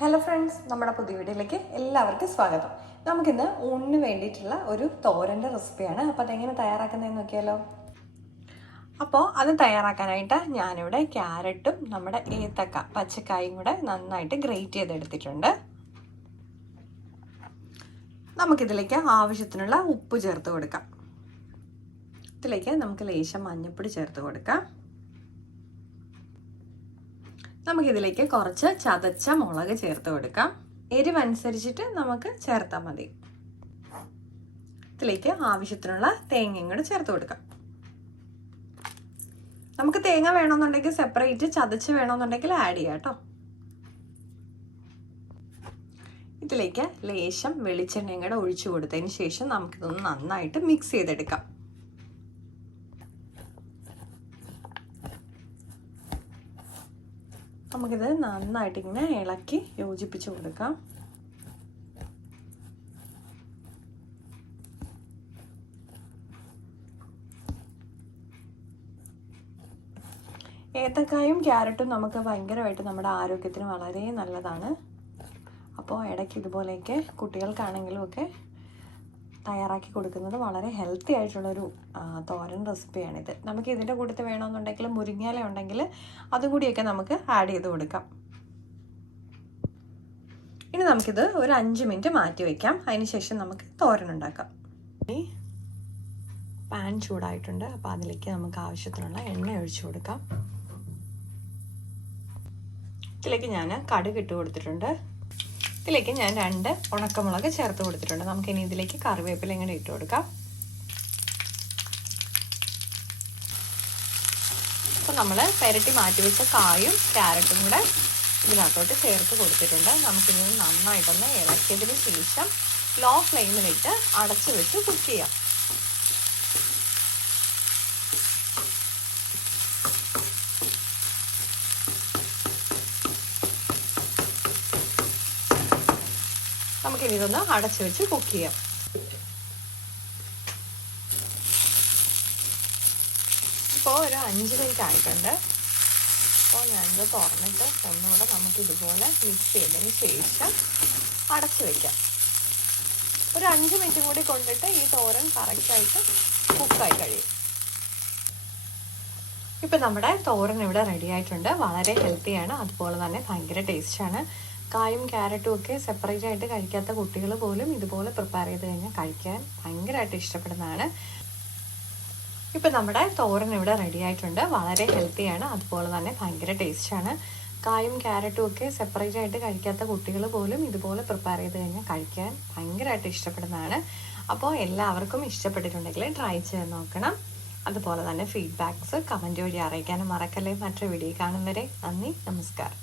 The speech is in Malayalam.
ഹലോ ഫ്രണ്ട്സ്, നമ്മുടെ പുതിയ വീഡിയോയിലേക്ക് എല്ലാവർക്കും സ്വാഗതം. നമുക്കിന്ന് ഊണിന് വേണ്ടിയിട്ടുള്ള ഒരു തോരൻ്റെ റെസിപ്പിയാണ്. അപ്പോൾ അതെങ്ങനെ തയ്യാറാക്കുന്നതെന്ന് നോക്കിയാലോ. അപ്പോൾ അത് തയ്യാറാക്കാനായിട്ട് ഞാനിവിടെ ക്യാരറ്റും നമ്മുടെ ഏത്തക്ക പച്ചക്കായും കൂടെ നന്നായിട്ട് ഗ്രേറ്റ് ചെയ്തെടുത്തിട്ടുണ്ട്. നമുക്കിതിലേക്ക് ആവശ്യത്തിനുള്ള ഉപ്പ് ചേർത്ത് കൊടുക്കാം. ഇതിലേക്ക് നമുക്ക് ലേശം മഞ്ഞൾപ്പൊടി ചേർത്ത് കൊടുക്കാം. നമുക്കിതിലേക്ക് കുറച്ച് ചതച്ച മുളക് ചേർത്ത് കൊടുക്കാം. എരിവനുസരിച്ചിട്ട് നമുക്ക് ചേർത്താൽ മതി. ഇതിലേക്ക് ആവശ്യത്തിനുള്ള തേങ്ങയും കൂടെ ചേർത്ത് കൊടുക്കാം. നമുക്ക് തേങ്ങ വേണമെന്നുണ്ടെങ്കിൽ സെപ്പറേറ്റ് ചതച്ച് വേണമെന്നുണ്ടെങ്കിൽ ആഡ് ചെയ്യാം കേട്ടോ. ഇതിലേക്ക് ലേശം വെളിച്ചെണ്ണയും കൂടെ ഒഴിച്ചു കൊടുത്തതിന് ശേഷം നമുക്കിതൊന്ന് നന്നായിട്ട് മിക്സ് ചെയ്തെടുക്കാം. നമുക്കിത് നന്നായിട്ട് ഇങ്ങനെ ഇളക്കി യോജിപ്പിച്ച് കൊടുക്കാം. ഏത്തക്കായും ക്യാരറ്റും നമുക്ക് ഭയങ്കരമായിട്ട് നമ്മുടെ ആരോഗ്യത്തിന് വളരെ നല്ലതാണ്. അപ്പോൾ ഇടയ്ക്ക് ഇതുപോലെയൊക്കെ കുട്ടികൾക്കാണെങ്കിലും ഒക്കെ തയ്യാറാക്കി കൊടുക്കുന്നത് വളരെ ഹെൽത്തി ആയിട്ടുള്ളൊരു തോരൻ റെസിപ്പിയാണിത്. നമുക്ക് ഇതിൻ്റെ കൂട്ടത്തിൽ വേണമെന്നുണ്ടെങ്കിൽ മുരിങ്ങയില ഉണ്ടെങ്കിൽ അതും കൂടിയൊക്കെ നമുക്ക് ആഡ് ചെയ്ത് കൊടുക്കാം. ഇനി നമുക്കിത് ഒരു 5 മിനിറ്റ് മാറ്റി വയ്ക്കാം. അതിനുശേഷം നമുക്ക് തോരൻ ഉണ്ടാക്കാം. ഈ പാൻ ചൂടായിട്ടുണ്ട്. അപ്പോൾ അതിലേക്ക് നമുക്ക് ആവശ്യത്തിനുള്ള എണ്ണ ഒഴിച്ചു കൊടുക്കാം. ഇതിലേക്ക് ഞാൻ കടുക് ഇട്ട് കൊടുത്തിട്ടുണ്ട്. ഇതിലേക്ക് ഞാൻ 2 ഉണക്കമുളക് ചേർത്ത് കൊടുത്തിട്ടുണ്ട്. നമുക്കിനി ഇതിലേക്ക് കറിവേപ്പില ഇങ്ങനെ ഇട്ട് കൊടുക്കാം. അപ്പോൾ നമ്മൾ പെരട്ടി മാറ്റി വെച്ച കായും ക്യാരറ്റും കൂടെ ഇതിനകത്തോട്ട് ചേർത്ത് കൊടുത്തിട്ടുണ്ട്. നമുക്കിനി നന്നായിട്ടൊന്ന് ഇളക്കിയതിന് ശേഷം ലോ ഫ്ലെയിമിലിട്ട് അടച്ചു വെച്ച് കുക്ക് ചെയ്യാം. നമുക്കിനി ഇതൊന്ന് അടച്ചു വെച്ച് കുക്ക് ചെയ്യാം. ഇപ്പോൾ ഒരു 5 മിനിറ്റ് ആയിട്ടുണ്ട്. അപ്പോൾ ഞാനിത് തുറന്നിട്ട് ഒന്നുകൂടെ നമുക്കിതുപോലെ മിക്സ് ചെയ്തതിന് ശേഷം അടച്ചു വയ്ക്കാം. ഒരു 5 മിനിറ്റ് കൂടി കൊണ്ടിട്ട് ഈ തോരൻ കറക്റ്റായിട്ട് കുക്കായി കഴിയും. ഇപ്പം നമ്മുടെ തോരൻ ഇവിടെ റെഡി ആയിട്ടുണ്ട്. വളരെ ഹെൽത്തിയാണ്, അതുപോലെ തന്നെ ഭയങ്കര ടേസ്റ്റാണ്. കായും ക്യാരറ്റും ഒക്കെ സെപ്പറേറ്റ് ആയിട്ട് കഴിക്കാത്ത കുട്ടികൾ പോലും ഇതുപോലെ പ്രിപ്പയർ ചെയ്ത് കഴിഞ്ഞാൽ കഴിക്കാൻ ഭയങ്കരമായിട്ട് ഇഷ്ടപ്പെടുന്നതാണ്. ഇപ്പം നമ്മുടെ തോരൻ ഇവിടെ റെഡി ആയിട്ടുണ്ട്. വളരെ ഹെൽത്തിയാണ്, അതുപോലെ തന്നെ ഭയങ്കര ടേസ്റ്റാണ്. കായും ക്യാരറ്റും ഒക്കെ സെപ്പറേറ്റ് ആയിട്ട് കഴിക്കാത്ത കുട്ടികൾ പോലും ഇതുപോലെ പ്രിപ്പയർ ചെയ്ത് കഴിഞ്ഞാൽ കഴിക്കാൻ ഭയങ്കരമായിട്ട് ഇഷ്ടപ്പെടുന്നതാണ്. അപ്പോൾ എല്ലാവർക്കും ഇഷ്ടപ്പെട്ടിട്ടുണ്ടെങ്കിൽ ട്രൈ ചെയ്ത് നോക്കണം. അതുപോലെ തന്നെ ഫീഡ്ബാക്ക്സ് കമൻറ്റ് വഴി അറിയിക്കാനും മറക്കല്ലേ. മറ്റൊരു വീഡിയോ കാണും വരെ നന്ദി, നമസ്കാരം.